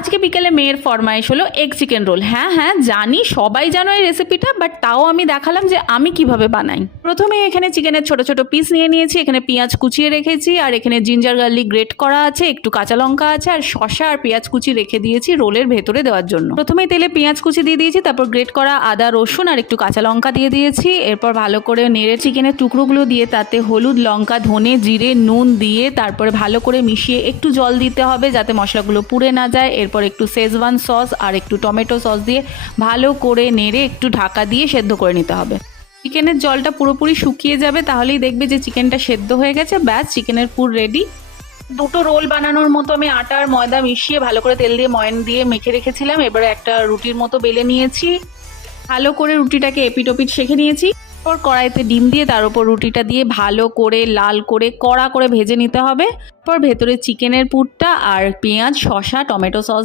আজকে বিকেলে মেয়ের ফরমাইশ হলো এগ চিকেন রোল। হ্যাঁ জানি সবাই জানো এই রেসিপিটা, বাট তাও আমি দেখালাম যে আমি কিভাবে বানাই। প্রথমে এখানে চিকেনের ছোট ছোট পিস নিয়ে নিয়েছি, এখানে পেঁয়াজ কুচিয়ে রেখেছি, আর এখানে জিঞ্জার গার্লিক গ্রেট করা আছে, একটু কাঁচা লঙ্কা আছে, আর শসা আর পেঁয়াজ কুচি রেখে দিয়েছি রোলের ভেতরে দেওয়ার জন্য। প্রথমে তেলে পেঁয়াজ কুচি দিয়ে দিয়েছি, তারপর গ্রেট করা আদা রসুন আর একটু কাঁচা লঙ্কা দিয়ে দিয়েছি। এরপর ভালো করে নেড়ে চিকেনের টুকরোগুলো দিয়ে তাতে হলুদ লঙ্কা ধনে জিরে নুন দিয়ে তারপরে ভালো করে মিশিয়ে একটু জল দিতে হবে যাতে মশলাগুলো পুড়ে না যায়। এরপর একটু শেজওয়ান সস আর একটু টমেটো সস দিয়ে ভালো করে নেড়ে একটু ঢাকা দিয়ে সেদ্ধ করে নিতে হবে। চিকেনের জলটা পুরোপুরি শুকিয়ে যাবে, তাহলেই দেখবে যে চিকেনটা সেদ্ধ হয়ে গেছে। ব্যাস, চিকেনের পুর রেডি। দুটো রোল বানানোর মতো আমি আটা আর ময়দা মিশিয়ে ভালো করে তেল দিয়ে ময়ন দিয়ে মেখে রেখেছিলাম। এবারে একটা রুটির মতো বেলে নিয়েছি, ভালো করে রুটিটাকে এপিট ওপিট সেঁকে নিয়েছি। তারপর কড়াইতে ডিম দিয়ে তার উপর রুটিটা দিয়ে ভালো করে লাল করে কড়া করে ভেজে নিতে হবে। তারপর ভেতরে চিকেনের পুরটা আর পেঁয়াজ শসা টমেটো সস